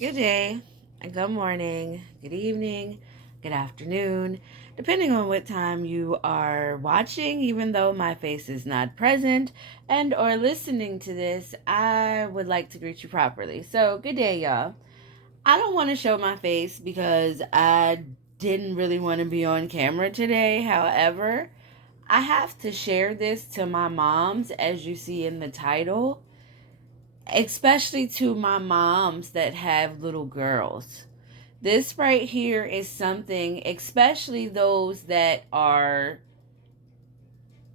Good day, good morning, good evening, good afternoon, depending on what time you are watching, even though my face is not present and or listening to this, I would like to greet you properly. So, good day, y'all. I don't want to show my face because I didn't really want to be on camera today. However, I have to share this to my moms, as you see in the title, especially to my moms that have little girls. This right here is something, especially those that are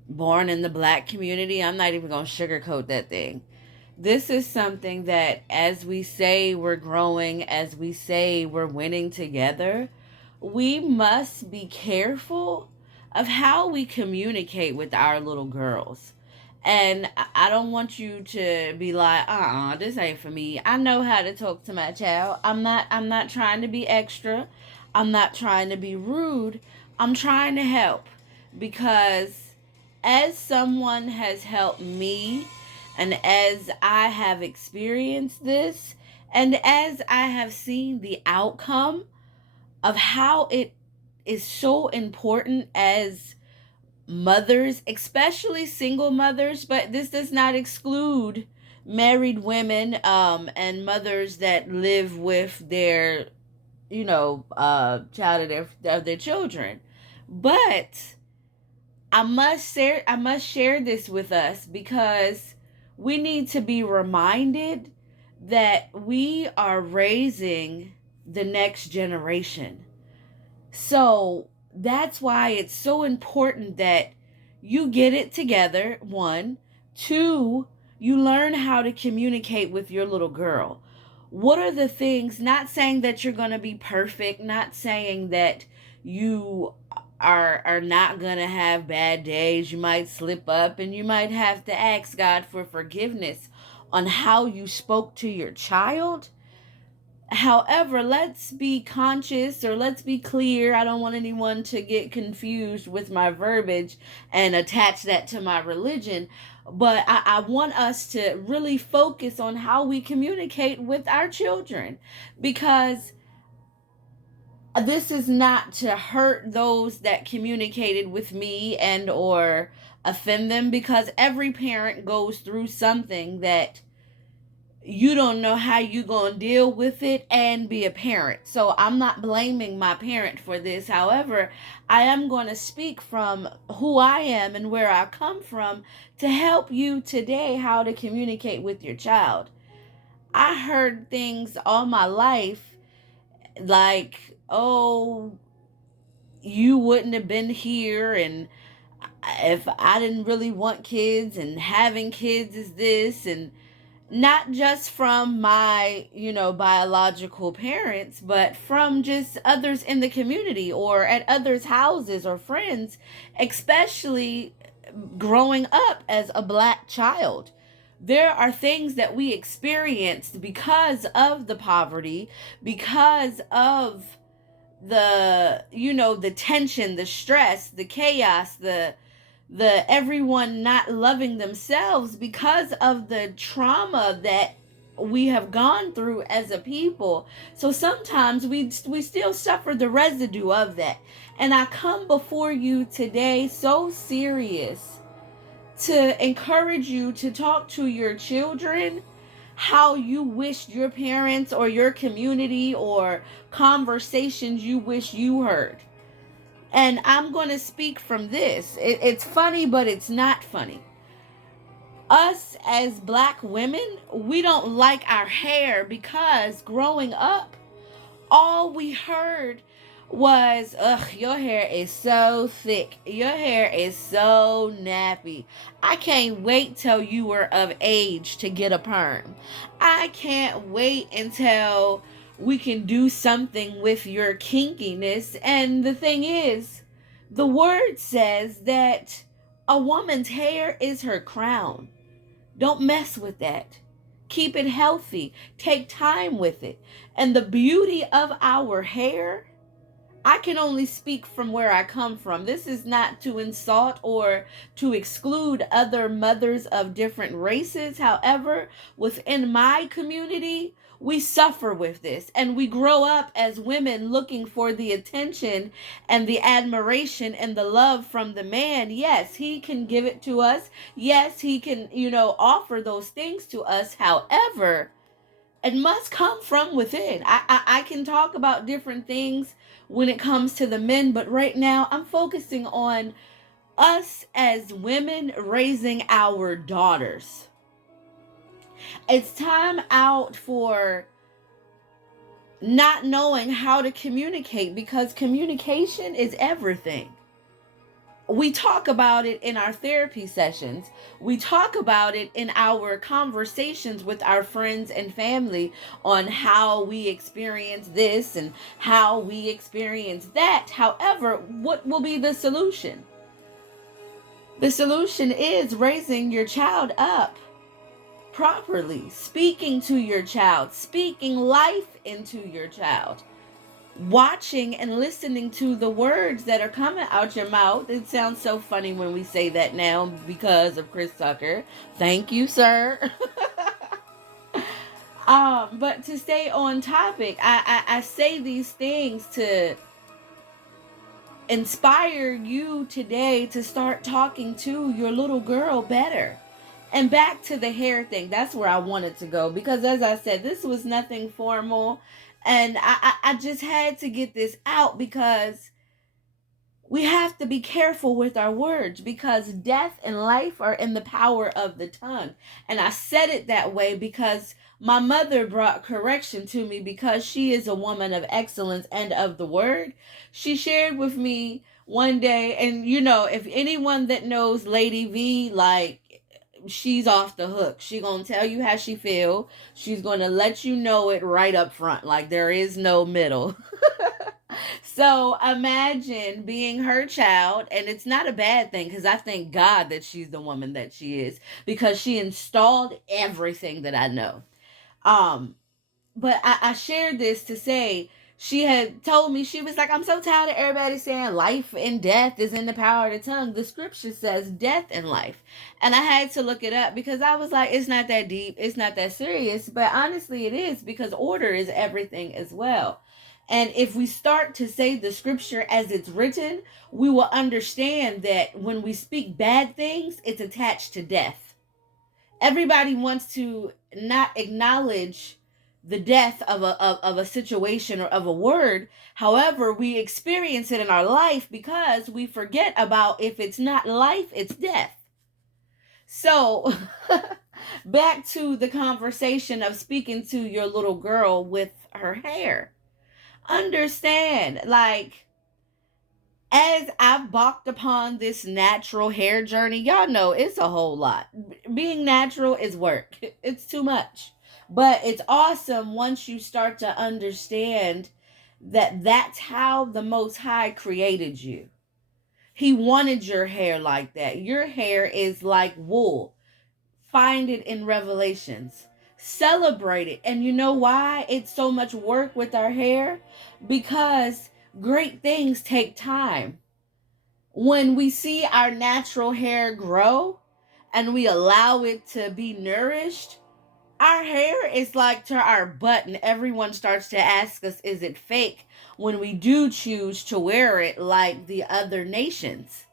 born in the black community. I'm not even going to sugarcoat that thing. This is something that, as we say we're growing, as we say we're winning together, we must be careful of how we communicate with our little girls. And I don't want you to be like, this ain't for me. I know how to talk to my child. I'm not trying to be extra. I'm not trying to be rude. I'm trying to help because as someone has helped me and as I have experienced this and as I have seen the outcome of how it is so important as mothers, especially single mothers, but this does not exclude married women and mothers that live with their child of their children. But I must share this with us because we need to be reminded that we are raising the next generation. So that's why it's so important that you get it together. One, two, you learn how to communicate with your little girl. What are the things, not saying that you're going to be perfect, not saying that you are not going to have bad days. You might slip up and you might have to ask God for forgiveness on how you spoke to your child. However, let's be conscious or let's be clear. I don't want anyone to get confused with my verbiage and attach that to my religion. But I want us to really focus on how we communicate with our children because this is not to hurt those that communicated with me and or offend them, because every parent goes through something that you don't know how you gonna deal with it and be a parent. So I'm not blaming my parent for this. However, I am going to speak from who I am and where I come from to help you today how to communicate with your child. I heard things all my life like, oh, you wouldn't have been here, and if I didn't really want kids, and having kids is this, and not just from my, biological parents, but from just others in the community or at others' houses or friends, especially growing up as a black child. There are things that we experienced because of the poverty, because of the tension, the stress, the chaos, the everyone not loving themselves because of the trauma that we have gone through as a people. So sometimes we still suffer the residue of that. And I come before you today so serious to encourage you to talk to your children how you wished your parents or your community or conversations you wish you heard. And I'm going to speak from this. It's funny, but it's not funny. Us as black women, we don't like our hair because growing up, all we heard was, ugh, your hair is so thick. Your hair is so nappy. I can't wait till you were of age to get a perm. I can't wait until we can do something with your kinkiness. And the thing is, the word says that a woman's hair is her crown. Don't mess with that. Keep it healthy. Take time with it. And the beauty of our hair, I can only speak from where I come from. This is not to insult or to exclude other mothers of different races. However, within my community, we suffer with this, and we grow up as women looking for the attention and the admiration and the love from the man. Yes, he can give it to us. Yes, he can, offer those things to us. However, it must come from within. I can talk about different things when it comes to the men, but right now I'm focusing on us as women raising our daughters. It's time out for not knowing how to communicate, because communication is everything. We talk about it in our therapy sessions. We talk about it in our conversations with our friends and family on how we experience this and how we experience that. However, what will be the solution? The solution is raising your child up properly, speaking to your child, speaking life into your child, watching and listening to the words that are coming out your mouth. It sounds so funny when we say that now because of Chris Tucker. Thank you, sir. But to stay on topic, I say these things to inspire you today to start talking to your little girl better. And back to the hair thing, that's where I wanted to go, because as I said, this was nothing formal, and I just had to get this out, because we have to be careful with our words, because death and life are in the power of the tongue. And I said it that way because my mother brought correction to me, because she is a woman of excellence and of the word. She shared with me one day, and if anyone that knows Lady V, like, she's off the hook. She gonna tell you how she feel. She's gonna let you know it right up front. Like, there is no middle. So imagine being her child, and it's not a bad thing, because I thank God that she's the woman that she is, because she installed everything that I know. But I shared this to say, she had told me, she was like, I'm so tired of everybody saying life and death is in the power of the tongue. The scripture says death and life. And I had to look it up, because I was like, it's not that deep, it's not that serious. But honestly, it is, because order is everything as well. And if we start to say the scripture as it's written, we will understand that when we speak bad things, it's attached to death. Everybody wants to not acknowledge the death of a situation or of a word. However, we experience it in our life, because we forget about, if it's not life, it's death. So back to the conversation of speaking to your little girl with her hair. Understand, like, as I've balked upon this natural hair journey, y'all know it's a whole lot. Being natural is work. It's too much. But it's awesome once you start to understand that that's how the Most High created you. He wanted your hair like that. Your hair is like wool. Find it in Revelations. Celebrate it. And you know why it's so much work with our hair? Because great things take time. When we see our natural hair grow and we allow it to be nourished, our hair is like to our butt, and everyone starts to ask us, is it fake, when we do choose to wear it like the other nations?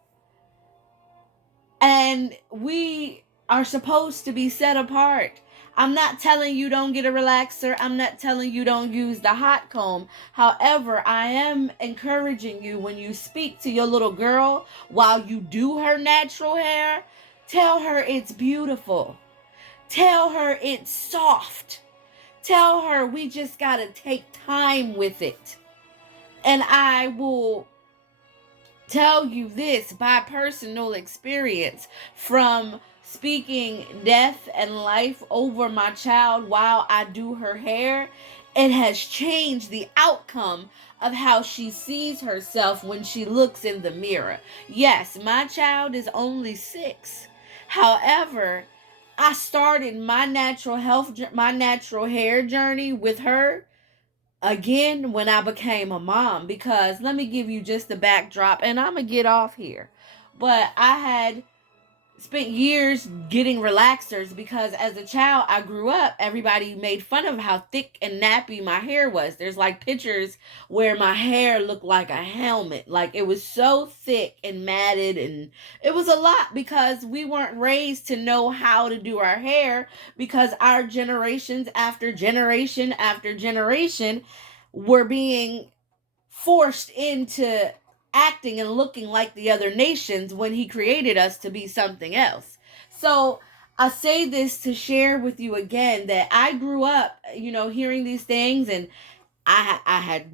And we are supposed to be set apart. I'm not telling you don't get a relaxer. I'm not telling you don't use the hot comb. However, I am encouraging you, when you speak to your little girl while you do her natural hair, tell her it's beautiful. Tell her it's soft. Tell her we just got to take time with it. And I will tell you this by personal experience, from speaking death and life over my child while I do her hair. It has changed the outcome of how she sees herself when she looks in the mirror. Yes, my child is only 6. However, I started my my natural hair journey with her again when I became a mom. Because let me give you just the backdrop, and I'm gonna get off here. But I had spent years getting relaxers because as a child I grew up, everybody made fun of how thick and nappy my hair was. There's like pictures where my hair looked like a helmet. Like it was so thick and matted, and it was a lot because we weren't raised to know how to do our hair, because our generations after generation were being forced into acting and looking like the other nations when he created us to be something else. So I say this to share with you again that I grew up, hearing these things, and I had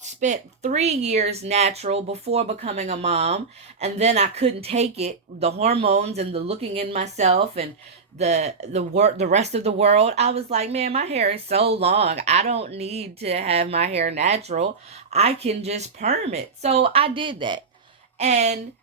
spent 3 years natural before becoming a mom, and then I couldn't take it, the hormones and the looking in myself and the rest of the world. I was like, man, my hair is so long, I don't need to have my hair natural, I can just perm it. So I did that. And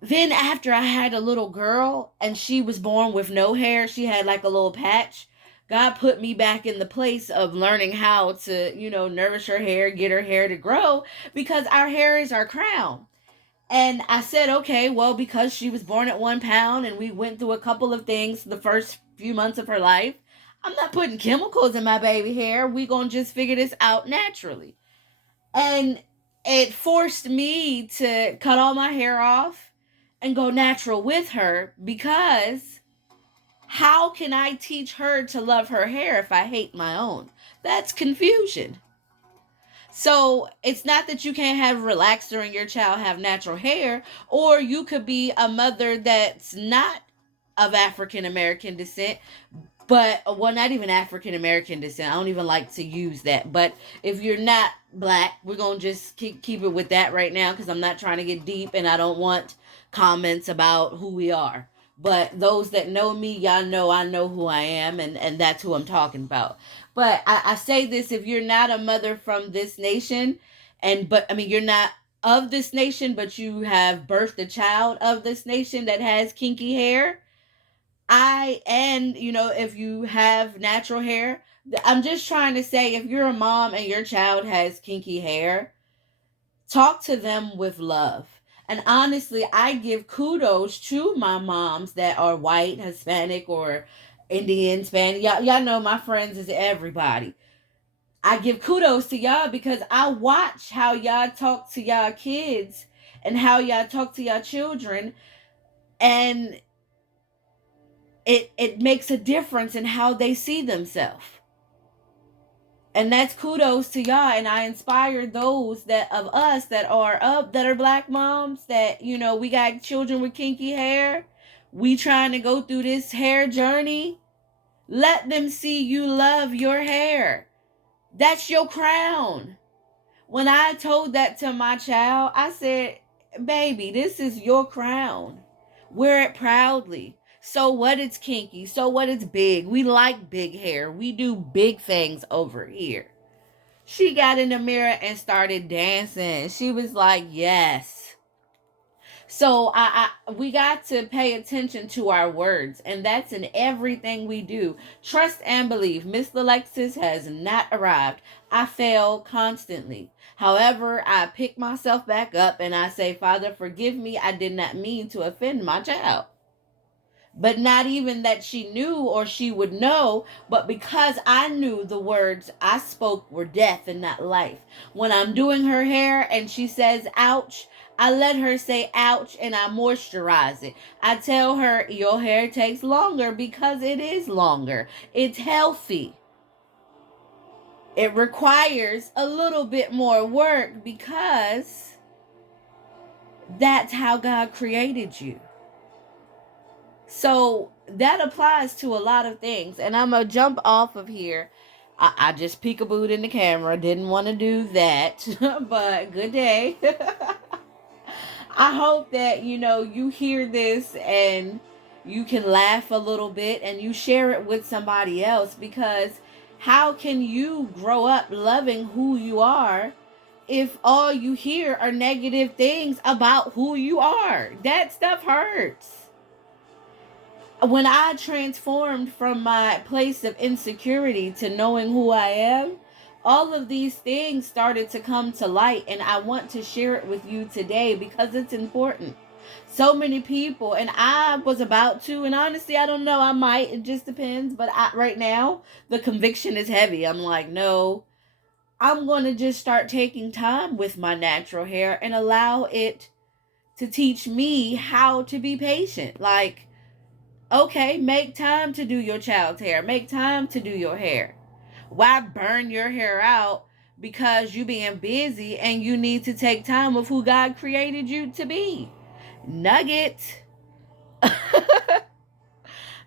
then after I had a little girl and she was born with no hair, she had like a little patch. God put me back in the place of learning how to, nourish her hair, get her hair to grow, because our hair is our crown. And I said, okay, well, because she was born at 1 pound and we went through a couple of things the first few months of her life, I'm not putting chemicals in my baby hair. We gonna just figure this out naturally. And it forced me to cut all my hair off and go natural with her, because how can I teach her to love her hair if I hate my own? That's confusion. So it's not that you can't have relaxer and your child have natural hair, or you could be a mother that's not of African American descent, but well, not even African American descent. I don't even like to use that. But if you're not black, we're gonna just keep it with that right now, because I'm not trying to get deep and I don't want comments about who we are. But those that know me, y'all know I know who I am, and that's who I'm talking about. But I say this: if you're not a mother from this nation, but I mean you're not of this nation, but you have birthed a child of this nation that has kinky hair, if you have natural hair, I'm just trying to say, if you're a mom and your child has kinky hair, talk to them with love. And honestly, I give kudos to my moms that are white, Hispanic, or Indian, Spanish. Y'all know my friends is everybody. I give kudos to y'all because I watch how y'all talk to y'all kids and how y'all talk to y'all children, and it makes a difference in how they see themselves. And that's kudos to y'all. And I inspire those that of us that are black moms, that we got children with kinky hair, we trying to go through this hair journey. Let them see you love your hair. That's your crown. When I told that to my child, I said, baby, this is your crown. Wear it proudly. So what, it's kinky. So what, it's big. We like big hair. We do big things over here. She got in the mirror and started dancing. She was like, yes. So we got to pay attention to our words, and that's in everything we do. Trust and believe. MsLalexis has not arrived. I fail constantly. However, I pick myself back up and I say, Father, forgive me. I did not mean to offend my child. But not even that she knew or she would know, but because I knew the words I spoke were death and not life. When I'm doing her hair and she says, ouch, I let her say ouch and I moisturize it. I tell her, your hair takes longer because it is longer. It's healthy. It requires a little bit more work because that's how God created you. So that applies to a lot of things. And I'm going to jump off of here. I just peekabooed in the camera. Didn't want to do that. But good day. I hope that, you hear this and you can laugh a little bit and you share it with somebody else. Because how can you grow up loving who you are if all you hear are negative things about who you are? That stuff hurts. When I transformed from my place of insecurity to knowing who I am, all of these things started to come to light, and I want to share it with you today because it's important. So many people, and I was about to, and honestly, I don't know, I might, it just depends. But right now, the conviction is heavy. I'm like, no, I'm going to just start taking time with my natural hair and allow it to teach me how to be patient. Like, okay, make time to do your child's hair, make time to do your hair. Why burn your hair out because you being busy and you need to take time with who God created you to be? Nugget.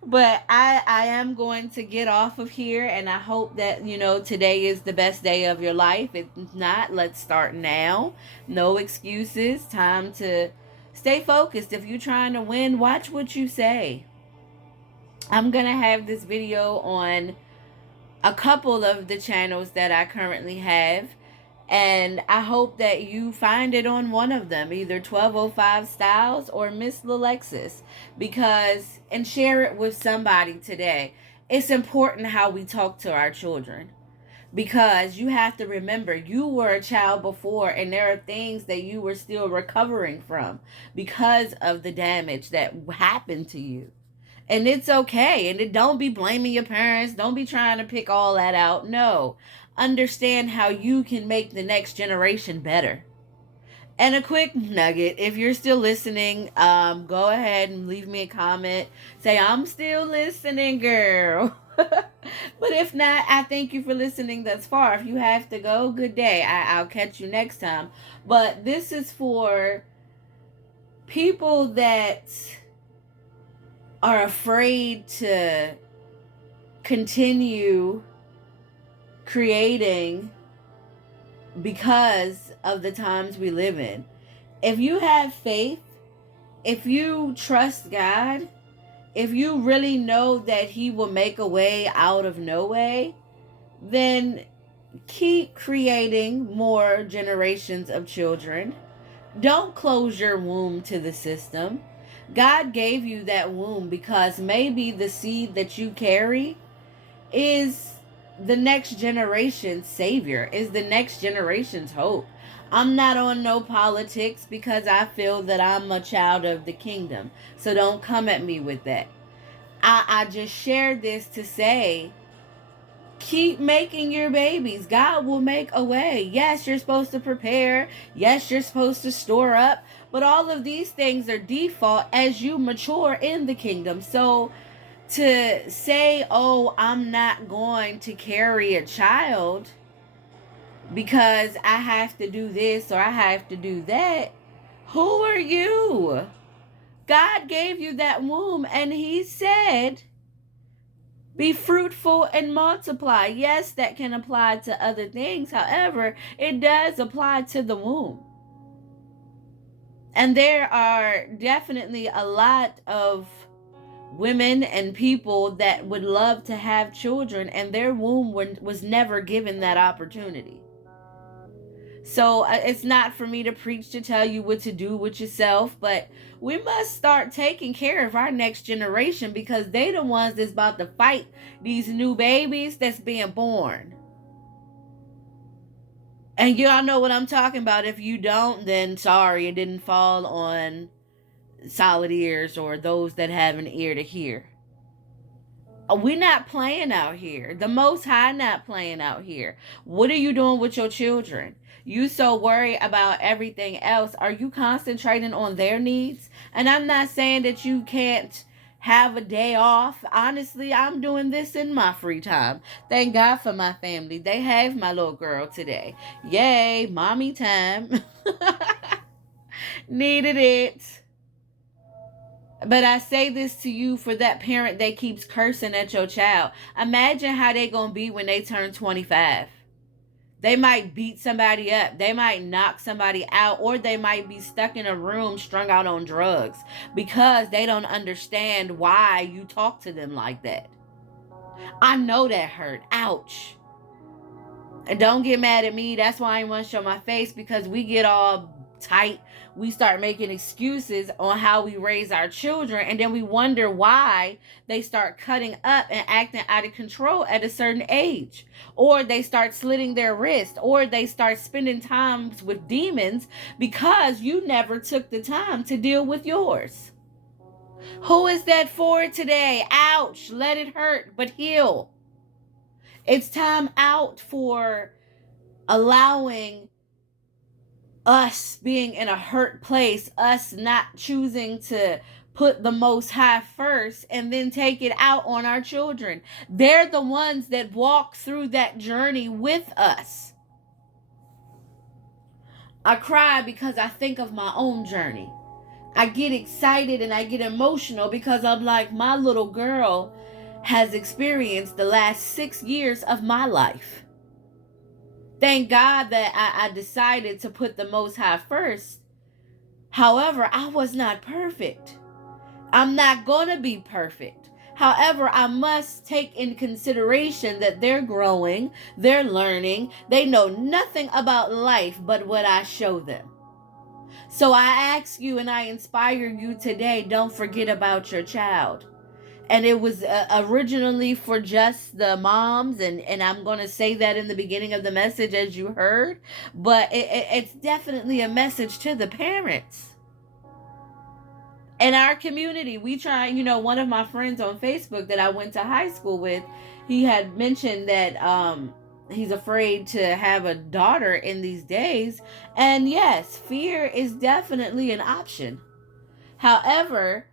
But I am going to get off of here, and I hope that today is the best day of your life. If not, let's start now. No excuses. Time to stay focused. If you're trying to win, watch what you say. I'm gonna have this video on a couple of the channels that I currently have, and I hope that you find it on one of them, either 1205 Styles or MsLalexis, and share it with somebody today. It's important how we talk to our children, because you have to remember you were a child before, and there are things that you were still recovering from because of the damage that happened to you. And it's okay. And don't be blaming your parents. Don't be trying to pick all that out. No. Understand how you can make the next generation better. And a quick nugget, if you're still listening, go ahead and leave me a comment. Say, I'm still listening, girl. But if not, I thank you for listening thus far. If you have to go, good day. I'll catch you next time. But this is for people that are afraid to continue creating because of the times we live in. If you have faith, if you trust God, if you really know that He will make a way out of no way, then keep creating more generations of children. Don't close your womb to the system. God gave you that womb because maybe the seed that you carry is the next generation's savior, is the next generation's hope. I'm not on no politics because I feel that I'm a child of the kingdom. So don't come at me with that. I just shared this to say, keep making your babies. God will make a way. Yes, you're supposed to prepare. Yes, you're supposed to store up. But all of these things are default as you mature in the kingdom. So to say, oh, I'm not going to carry a child because I have to do this or I have to do that, who are you? God gave you that womb, and He said, be fruitful and multiply. Yes, that can apply to other things. However, it does apply to the womb. And there are definitely a lot of women and people that would love to have children, and their womb was never given that opportunity. So it's not for me to preach to tell you what to do with yourself, but we must start taking care of our next generation, because they the ones that's about to fight these new babies that's being born. And y'all know what I'm talking about. If you don't, then sorry, it didn't fall on solid ears or those that have an ear to hear. We're not playing out here. The Most High not playing out here. What are you doing with your children? You so worried about everything else. Are you concentrating on their needs? And I'm not saying that you can't have a day off. Honestly, I'm doing this in my free time. Thank God for my family. They have my little girl today. Yay, mommy time. Needed it. But I say this to you for that parent that keeps cursing at your child. Imagine how they gonna be when they turn 25. They might beat somebody up. They might knock somebody out. Or they might be stuck in a room strung out on drugs because they don't understand why you talk to them like that. I know that hurt. Ouch. And don't get mad at me. That's why I want to show my face, because we get all tight. We start making excuses on how we raise our children, and then we wonder why they start cutting up and acting out of control at a certain age, or they start slitting their wrist, or they start spending times with demons because you never took the time to deal with yours. Who is that for today? Ouch, let it hurt but heal. It's time out for allowing us being in a hurt place, us not choosing to put the Most High first and then take it out on our children. They're the ones that walk through that journey with us. I cry because I think of my own journey. I get excited and I get emotional because I'm like, my little girl has experienced the last 6 years of my life. Thank God that I decided to put the Most High first. However, I was not perfect. I'm not going to be perfect. However, I must take in consideration that they're growing, they're learning, they know nothing about life but what I show them. So I ask you and I inspire you today, don't forget about your child. And it was originally for just the moms, and I'm going to say that in the beginning of the message as you heard, but it's definitely a message to the parents. In our community, we try, one of my friends on Facebook that I went to high school with, he had mentioned that he's afraid to have a daughter in these days. And yes, fear is definitely an option. However,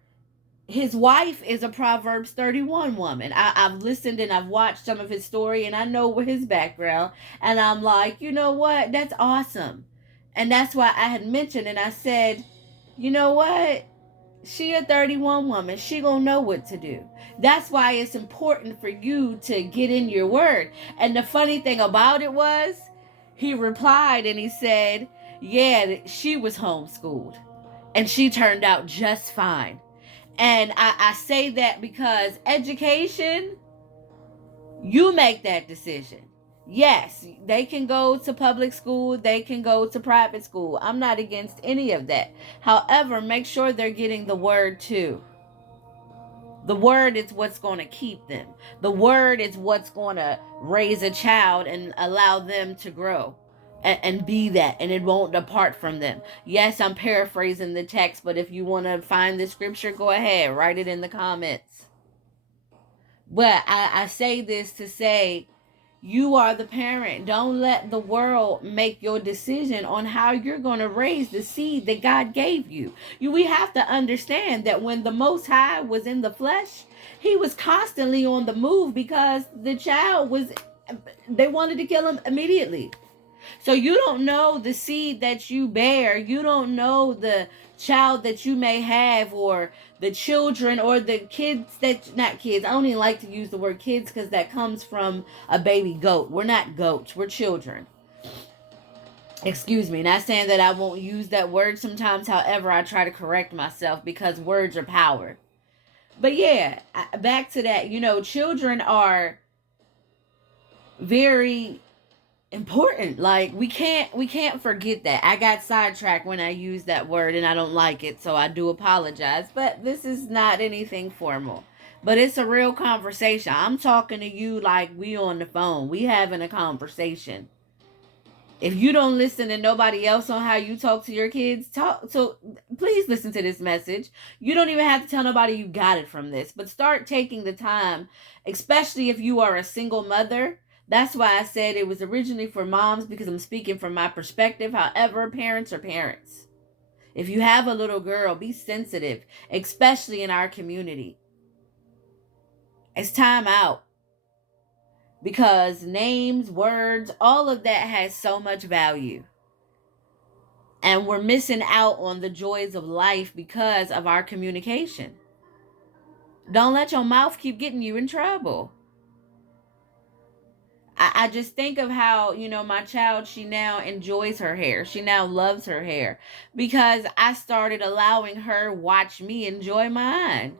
his wife is a Proverbs 31 woman. I've listened and I've watched some of his story and I know his background. And I'm like, you know what? That's awesome. And that's why I had mentioned and I said, you know what? She a 31 woman. She gonna know what to do. That's why it's important for you to get in your word. And the funny thing about it was, he replied and he said, yeah, she was homeschooled. And she turned out just fine. And I say that because education, you make that decision. Yes, they can go to public school, they can go to private school. I'm not against any of that. However, make sure they're getting the word too. The word is what's going to keep them. The word is what's going to raise a child and allow them to grow and be that, and it won't depart from them. Yes, I'm paraphrasing the text, but if you want to find the scripture, go ahead, write it in the comments. But I say this to say, you are the parent. Don't let the world make your decision on how you're going to raise the seed that God gave you. We have to understand that when the Most High was in the flesh, he was constantly on the move because the child they wanted to kill him immediately. So you don't know the seed that you bear. You don't know the child that you may have, or the children, or the kids that, not kids. I don't even like to use the word kids because that comes from a baby goat. We're not goats. We're children. Excuse me. Not saying that I won't use that word sometimes. However, I try to correct myself because words are power. But yeah, back to that. Children are very important. Like we can't forget that. I got sidetracked when I used that word and I don't like it, so I do apologize. But this is not anything formal, but it's a real conversation. I'm talking to you like we on the phone, we having a conversation. If you don't listen to nobody else on how you talk to your kids, please listen to this message. You don't even have to tell nobody you got it from this, but start taking the time, especially if you are a single mother. That's why I said it was originally for moms, because I'm speaking from my perspective. However, parents are parents. If you have a little girl, be sensitive, especially in our community. It's time out. Because names, words, all of that has so much value. And we're missing out on the joys of life because of our communication. Don't let your mouth keep getting you in trouble. I just think of how, my child, she now enjoys her hair. She now loves her hair because I started allowing her watch me enjoy mine.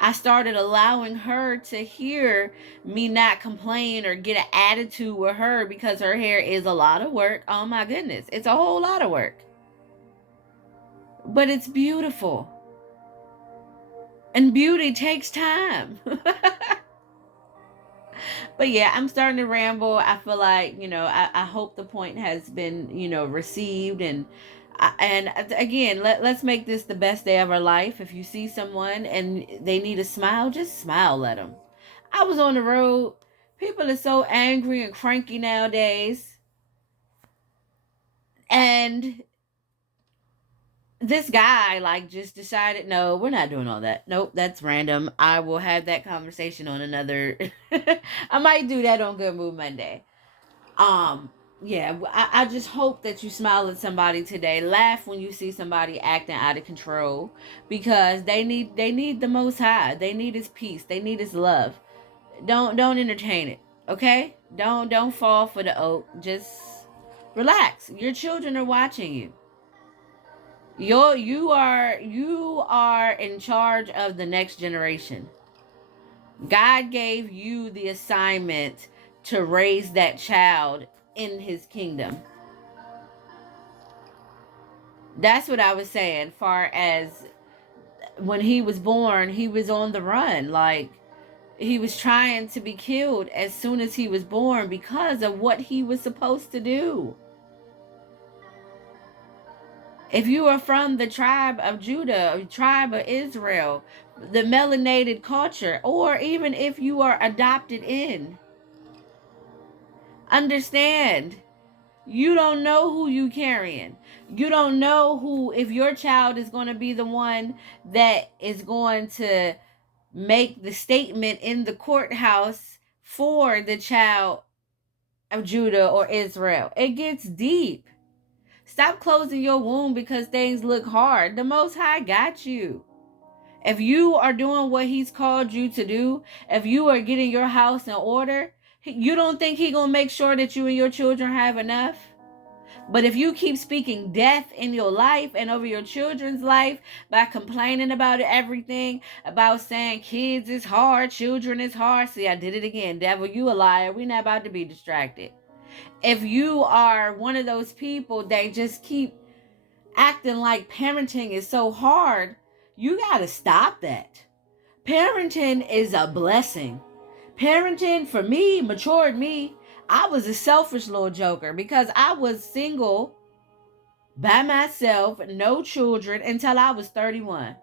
I started allowing her to hear me not complain or get an attitude with her because her hair is a lot of work. Oh my goodness, it's a whole lot of work. but it's beautiful. And beauty takes time. But yeah, I'm starting to ramble. I feel like, I hope the point has been, received. And again, let's make this the best day of our life. If you see someone and they need a smile, just smile at them. I was on the road. People are so angry and cranky nowadays. And this guy like just decided, no, we're not doing all that. Nope, that's random. I will have that conversation on another. I might do that on Good Mood Monday. Yeah, I just hope that you smile at somebody today. Laugh when you see somebody acting out of control, because they need the Most High. They need His peace. They need His love. Don't entertain it. Okay? Don't fall for the oak. Just relax. Your children are watching you. You are in charge of the next generation. God gave you the assignment to raise that child in His kingdom. That's what I was saying. Far as when he was born, he was on the run. Like, he was trying to be killed as soon as he was born because of what he was supposed to do. If you are from the tribe of Judah, or tribe of Israel, the melanated culture, or even if you are adopted in, understand, you don't know who you carrying. You don't know who, if your child is going to be the one that is going to make the statement in the courthouse for the child of Judah or Israel. It gets deep. Stop closing your womb because things look hard. The Most High got you. If you are doing what He's called you to do, if you are getting your house in order, you don't think He's going to make sure that you and your children have enough? But if you keep speaking death in your life and over your children's life by complaining about everything, about saying kids is hard, children is hard. See, I did it again. Devil, you a liar. We're not about to be distracted. If you are one of those people that just keep acting like parenting is so hard, you got to stop that. Parenting is a blessing. Parenting, for me, matured me. I was a selfish little joker because I was single by myself, no children, until I was 31.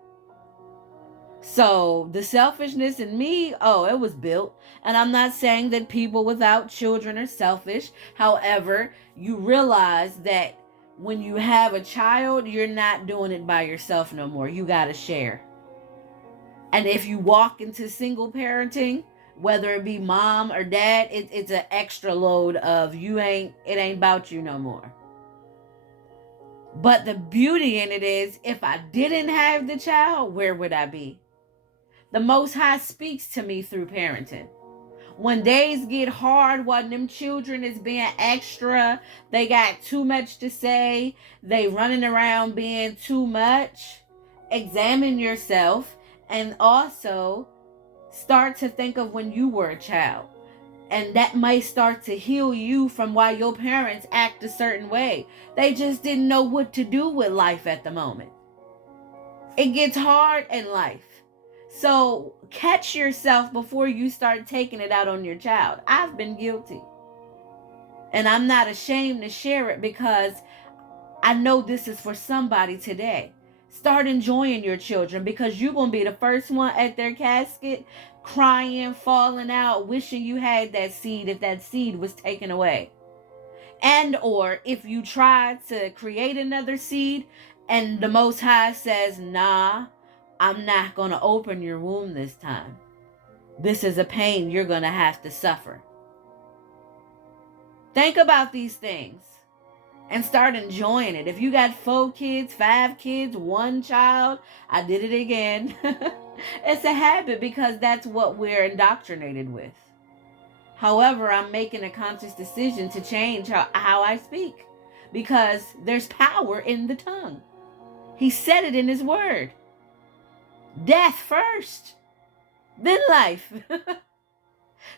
So the selfishness in me, oh, it was built. And I'm not saying that people without children are selfish. However, you realize that when you have a child, you're not doing it by yourself no more. You got to share. And if you walk into single parenting, whether it be mom or dad, it's an extra load of it ain't about you no more. But the beauty in it is, if I didn't have the child, where would I be? The Most High speaks to me through parenting. When days get hard, while them children is being extra, they got too much to say, they running around being too much, examine yourself and also start to think of when you were a child. And that might start to heal you from why your parents act a certain way. They just didn't know what to do with life at the moment. It gets hard in life. So catch yourself before you start taking it out on your child. I've been guilty. And I'm not ashamed to share it because I know this is for somebody today. Start enjoying your children, because you're going to be the first one at their casket crying, falling out, wishing you had that seed if that seed was taken away. And or if you try to create another seed and the Most High says, nah, I'm not going to open your womb this time. This is a pain you're going to have to suffer. Think about these things and start enjoying it. If you got 4 kids, 5 kids, 1 child, I did it again. It's a habit because that's what we're indoctrinated with. However, I'm making a conscious decision to change how I speak, because there's power in the tongue. He said it in His word. Death first, then life.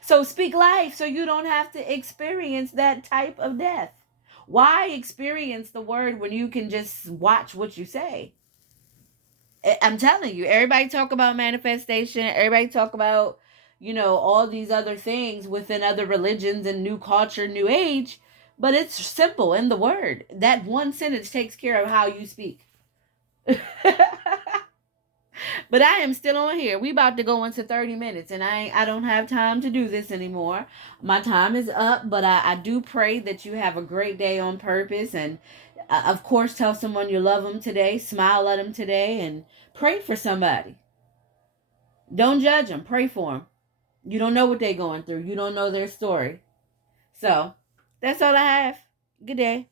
So speak life so you don't have to experience that type of death. Why experience the word when you can just watch what you say? I'm telling you, everybody talk about manifestation. Everybody talk about, all these other things within other religions and new culture, new age. But it's simple in the word. That one sentence takes care of how you speak. But I am still on here. We about to go into 30 minutes, and I don't have time to do this anymore. My time is up, but I do pray that you have a great day on purpose. And of course, tell someone you love them today, smile at them today, and pray for somebody. Don't judge them, pray for them. You don't know what they're going through, you don't know their story. So that's all I have. Good day.